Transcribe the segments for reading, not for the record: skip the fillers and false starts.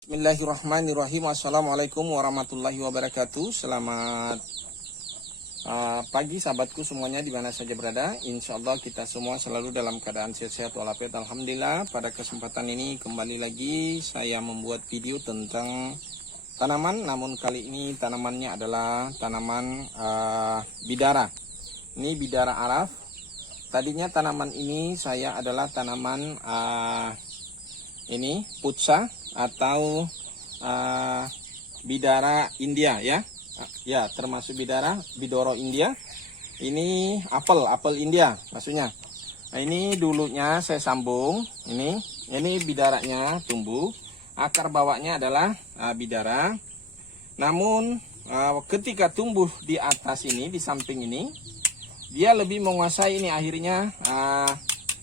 Bismillahirrahmanirrahim. Assalamualaikum warahmatullahi wabarakatuh. Selamat pagi sahabatku semuanya di mana saja berada. Insya Allah kita semua selalu dalam keadaan sehat-sehat walafiat. Alhamdulillah. Pada kesempatan ini kembali lagi saya membuat video tentang tanaman. Namun kali ini tanamannya adalah tanaman bidara. Ini bidara araf. Tadinya tanaman ini saya adalah tanaman ini putsa atau bidara India ya termasuk bidoro India. Ini apel India maksudnya. Nah, ini dulunya saya sambung ini bidaranya tumbuh, akar bawahnya adalah bidara. Namun ketika tumbuh di atas ini, di samping ini, dia lebih menguasai ini, akhirnya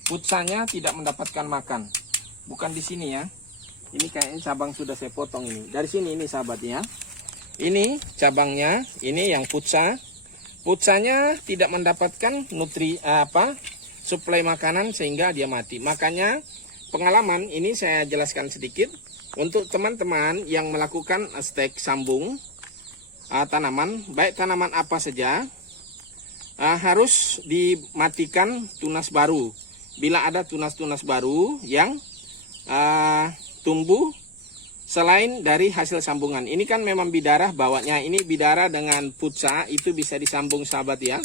putsanya tidak mendapatkan makan. Bukan di sini ya. Ini kayaknya cabang sudah saya potong ini. Dari sini ini sahabatnya. Ini cabangnya, ini yang putsa. Putsanya tidak mendapatkan suplai makanan sehingga dia mati. Makanya pengalaman ini saya jelaskan sedikit untuk teman-teman yang melakukan stek sambung tanaman, baik tanaman apa saja, harus dimatikan tunas baru. Bila ada tunas-tunas baru yang tumbuh selain dari hasil sambungan. Ini kan memang bidara bawahnya. Ini bidara dengan putsa itu bisa disambung sahabat ya.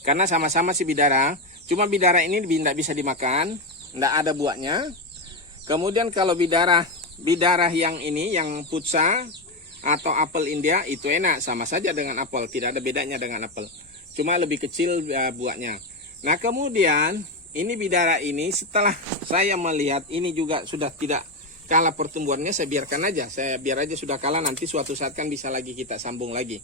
Karena sama-sama si bidara. Cuma bidara ini tidak bisa dimakan. Tidak ada buahnya. Kemudian kalau bidara yang ini, yang putsa atau apel India, itu enak. Sama saja dengan apel. Tidak ada bedanya dengan apel. Cuma lebih kecil buahnya. Nah kemudian ini bidara ini setelah saya melihat ini juga sudah tidak kalah pertumbuhannya, saya biarkan aja. Saya biar aja sudah kalah, nanti suatu saat kan bisa lagi kita sambung lagi.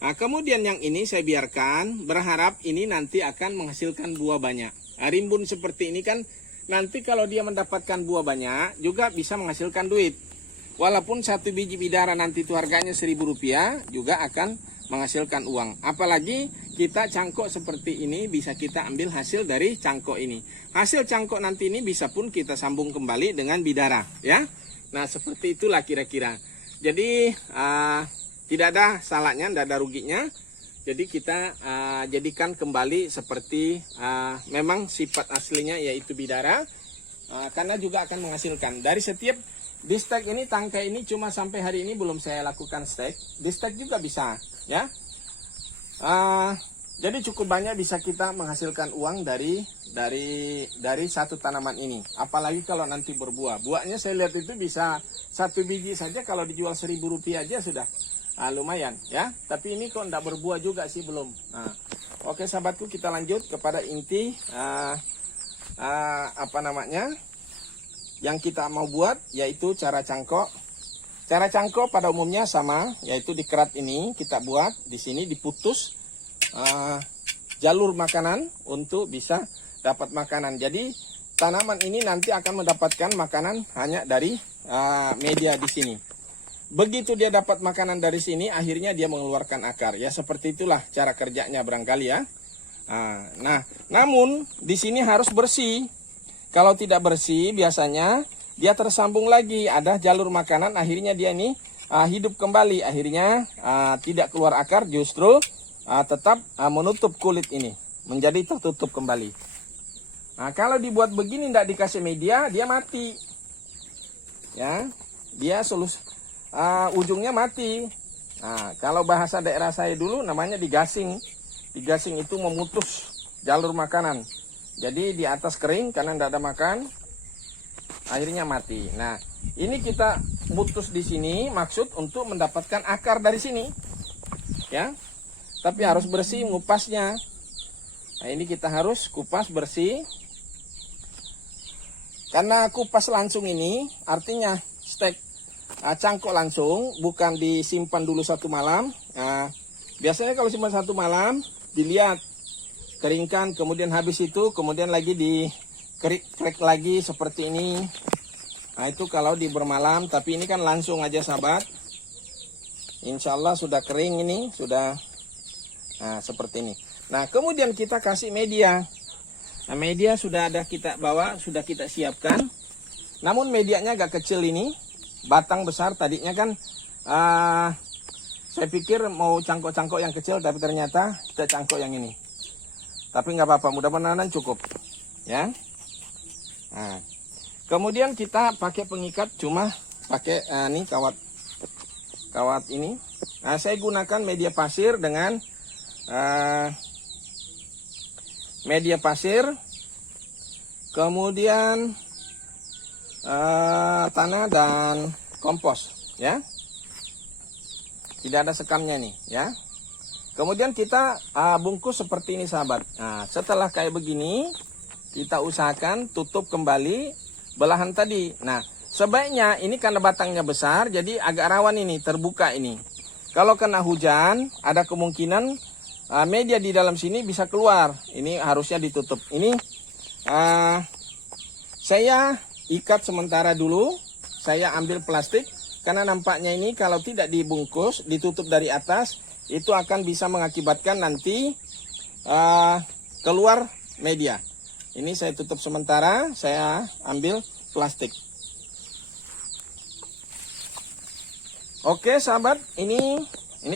Nah, kemudian yang ini saya biarkan, berharap ini nanti akan menghasilkan buah banyak. Nah, rimbun seperti ini kan nanti kalau dia mendapatkan buah banyak juga bisa menghasilkan duit. Walaupun satu biji bidara nanti itu harganya Rp1.000 juga akan menghasilkan uang. Apalagi kita cangkok seperti ini, bisa kita ambil hasil dari cangkok ini. Hasil cangkok nanti ini bisa pun kita sambung kembali dengan bidara ya. Nah seperti itulah kira-kira. Jadi tidak ada salahnya, tidak ada ruginya. Jadi kita jadikan kembali seperti memang sifat aslinya, yaitu bidara. Karena juga akan menghasilkan dari setiap di stek ini, tangkai ini cuma sampai hari ini belum saya lakukan stek. Di stek juga bisa ya. Jadi cukup banyak bisa kita menghasilkan uang dari satu tanaman ini. Apalagi kalau nanti berbuah. Buahnya saya lihat itu bisa satu biji saja kalau dijual Rp1.000 aja sudah lumayan ya. Tapi ini kok tidak berbuah juga sih belum. Oke sahabatku, kita lanjut kepada inti yang kita mau buat, yaitu cara cangkok. Cara cangkok pada umumnya sama, yaitu di kerat ini kita buat, di sini diputus jalur makanan untuk bisa dapat makanan. Jadi tanaman ini nanti akan mendapatkan makanan hanya dari media di sini. Begitu dia dapat makanan dari sini, akhirnya dia mengeluarkan akar. Ya seperti itulah cara kerjanya barangkali ya. Nah, namun di sini harus bersih. Kalau tidak bersih, biasanya dia tersambung lagi, ada jalur makanan, akhirnya dia ini hidup kembali, akhirnya tidak keluar akar, justru tetap menutup kulit ini, menjadi tertutup kembali. Nah, kalau dibuat begini tidak dikasih media, dia mati. Ya, dia ujungnya mati. Nah, kalau bahasa daerah saya dulu namanya digasing. Digasing itu memutus jalur makanan. Jadi di atas kering karena tidak ada makan, akhirnya mati. Nah, ini kita putus di sini maksud untuk mendapatkan akar dari sini. Ya. Tapi harus bersih ngupasnya. Nah, ini kita harus kupas bersih. Karena kupas langsung ini artinya stek cangkok langsung, bukan disimpan dulu satu malam. Nah, biasanya kalau simpan satu malam dilihat, keringkan, kemudian habis itu kemudian lagi dikerek lagi seperti ini. Nah itu kalau di bermalam, tapi ini kan langsung aja sahabat. Insya Allah sudah kering ini, sudah seperti ini. Nah kemudian kita kasih media. Nah media sudah ada kita bawa, sudah kita siapkan. Namun medianya agak kecil ini. batang besar. Tadinya kan saya pikir mau cangkok-cangkok yang kecil, tapi ternyata kita cangkok yang ini. Tapi nggak apa-apa, mudah-mudahan cukup ya. Nah, kemudian kita pakai pengikat, cuma pakai ini kawat ini. Nah, saya gunakan media pasir dengan media pasir, kemudian tanah dan kompos ya. Tidak ada sekamnya nih ya. Kemudian kita bungkus seperti ini sahabat. Nah, setelah kayak begini, kita usahakan tutup kembali belahan tadi. Nah, sebaiknya ini karena batangnya besar, jadi agak rawan ini, terbuka ini. Kalau kena hujan, ada kemungkinan media di dalam sini bisa keluar. Ini harusnya ditutup. Ini saya ikat sementara dulu. Saya ambil plastik. Karena nampaknya ini kalau tidak dibungkus, ditutup dari atas, itu akan bisa mengakibatkan nanti keluar media. Ini saya tutup sementara, saya ambil plastik. Oke sahabat, ini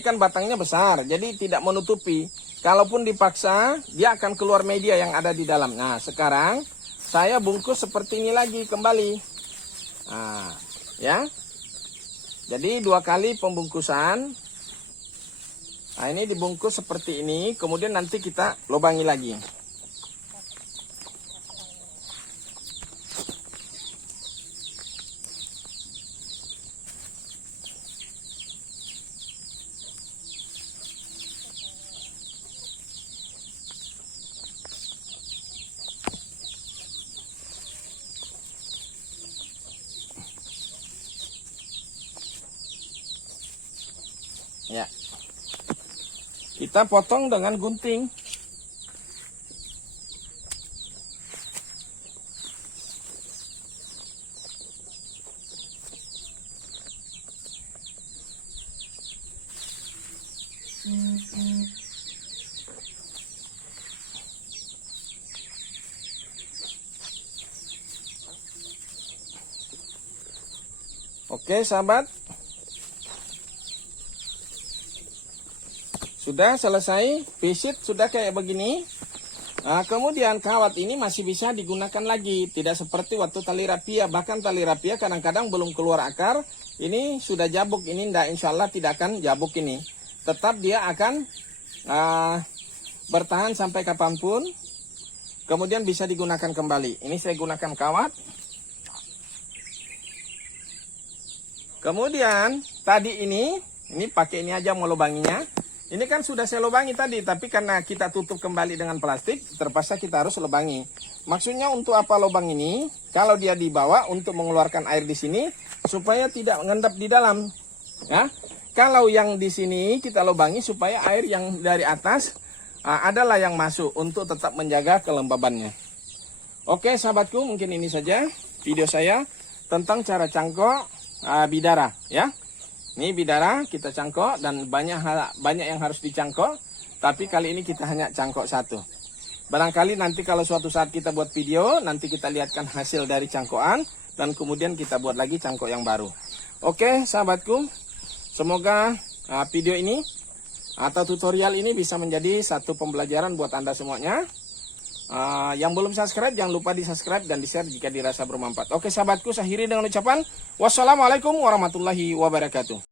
kan batangnya besar, jadi tidak menutupi. Kalaupun dipaksa, dia akan keluar media yang ada di dalam. Nah, sekarang saya bungkus seperti ini lagi kembali. Nah, ya. Jadi 2 kali pembungkusan. Nah, ini dibungkus seperti ini, kemudian nanti kita lubangi lagi. Ya. Kita potong dengan gunting. Oke, sahabat. Sudah selesai, pisit sudah kayak begini. Nah, kemudian kawat ini masih bisa digunakan lagi. Tidak seperti waktu tali rapia. Bahkan tali rapia kadang-kadang belum keluar akar. Ini sudah jabuk. Ini insya Allah tidak akan jabuk ini. Tetap dia akan bertahan sampai kapanpun. Kemudian bisa digunakan kembali. Ini saya gunakan kawat. Kemudian tadi ini pakai ini aja mau lubanginya. Ini kan sudah saya lubangi tadi, tapi karena kita tutup kembali dengan plastik, terpaksa kita harus lubangi. Maksudnya untuk apa lubang ini? Kalau dia dibawa untuk mengeluarkan air di sini, supaya tidak mengendap di dalam. Ya, kalau yang di sini kita lubangi supaya air yang dari atas adalah yang masuk untuk tetap menjaga kelembabannya. Oke, sahabatku, mungkin ini saja video saya tentang cara cangkok bidara, ya. Ini bidara kita cangkok dan banyak yang harus dicangkok, tapi kali ini kita hanya cangkok satu. Barangkali nanti kalau suatu saat kita buat video, nanti kita lihatkan hasil dari cangkokan dan kemudian kita buat lagi cangkok yang baru. Oke, sahabatku, semoga video ini atau tutorial ini bisa menjadi satu pembelajaran buat Anda semuanya. Yang belum subscribe, jangan lupa di subscribe dan di share jika dirasa bermanfaat. Oke sahabatku, saya akhiri dengan ucapan wassalamualaikum warahmatullahi wabarakatuh.